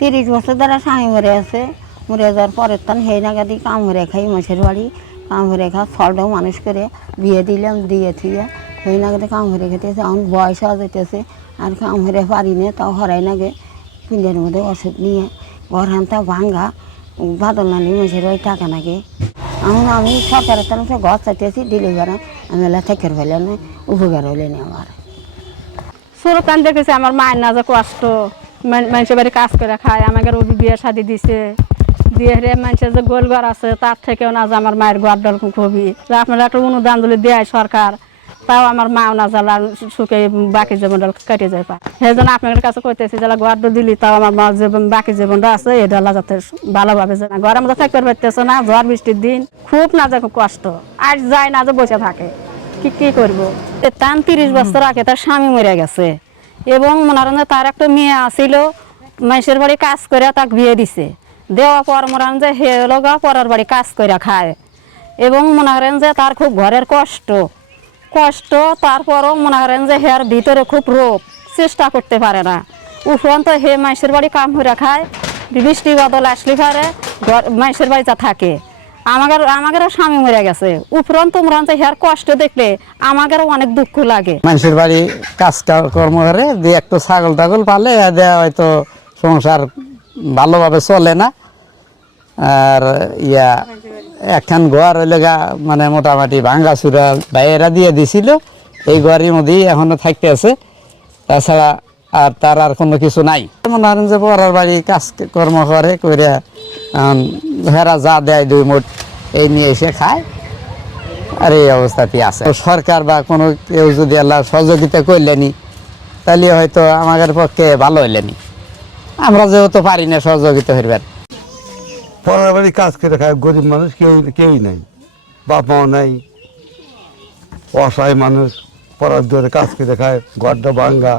30 বছর ধরে স্বামী মরে আছে, মরে যাওয়ার পরের তান সেই নাগাদি কাম করে খাই মাসের বাড়ি, কাম করে খা ছটাও মানুষ করে বিয়ে দিলাম, দিয়ে থুয়ে সেই নাগাদি কাম করে খেতেছে। এখন বয়স হওয়া যেতেছে আর কাম করে পারি না, তাও হরাই নাগে পিঁড়ের মধ্যে ওষুধ নিয়ে ঘর হানটা ভাঙ্গা বাদল নানি মাসের বাড়ি টাকা নাগে। এখন আমি সরকারের তরফে ঘর চাইতেছি দিলে বেড়া আমি এলা থেকে ফেলে না, উপকার হইলে না আমার। সুরতান দেখেছি আমার মায়ের না যে কষ্ট, মানুষের বাড়ি কাজ করে খায়, আমাকে বিয়ে শাদি দিছে, দিয়ে রে মানুষের যে গোল ঘর আছে তার থেকেও না যে আমার মায়ের ঘর ডল খুবই আপনারা একটা অনুদান দিলে দেয় সরকার, তাও আমার মাও না জ্বালা সুখে বাকি জীবনটা কেটে যায় পা। সেই জন্য আপনাদের কাছে কইতেছি যারা ঘর দিলি তাও আমার মা যে বাকি জীবনটা আছে এটা যাতে ভালোভাবে যায় না, ঘরের মধ্যে থাকতে পারতেছে না, ঝড় বৃষ্টির দিন খুব না যে খুব কষ্ট, আর যায় না যে বসে থাকে কি করবো। তান 30 বছর আগে তার স্বামী মরে গেছে এবং মনে করেন তার একটা মেয়ে আসিল, মানুষের বাড়ি কাজ করে তাকে বিয়ে দিছে, দেওয়া পর মনে করেন যে হে লগা পরের বাড়ি কাজ করে খায় এবং মনে করেন যে তার খুব ঘরের কষ্ট, তারপরও মনে করেন যে হের ভিতরে খুব রোগ, চেষ্টা করতে পারে না, উপরন্ত হে মানুষের বাড়ি কাম করে খায়, বৃষ্টি বদল আসলে পারে মানুষের বাড়িতে থাকে। আমাদেরও স্বামী মরে গেছে, উপরন্ত মরন্ত হের কষ্ট দেখলে আমাদেরও অনেক দুঃখ লাগে। মানুষের বাড়ি কাজ কর্ম করে দিয়ে একটু ছাগল টাগল পালে হয়তো সংসার ভালোভাবে চলে না। আর একখান ঘর হইলে মানে মোটামুটি ভাঙ্গা চুরা ভাইয়েরা দিয়ে দিছিল, এই ঘরের মধ্যেই এখনো থাকতে আছে, তাছাড়া আর তার আর কোনো কিছু নাই। মনে করেন যে পরের বাড়ি কাজ কর্ম করে হেরা যা দেয় 2 মুঠ এই নিয়ে এসে খায়, আর এই অবস্থাতেই আছে। সরকার বা কোনো কেউ যদি আল্লাহ সহযোগিতা করলেনি তাহলে হয়তো আমাদের পক্ষে ভালো হইলেনি, আমরা যেহেতু পারি না সহযোগিতা করবার। পরের বাড়ি কাজ করে খায় গরিব মানুষ কেউই নাই, বাপ মাও নাই, অসহায় মানুষ পরের দূরে কাজ করে খায়, ঘরটা ভাঙ্গা,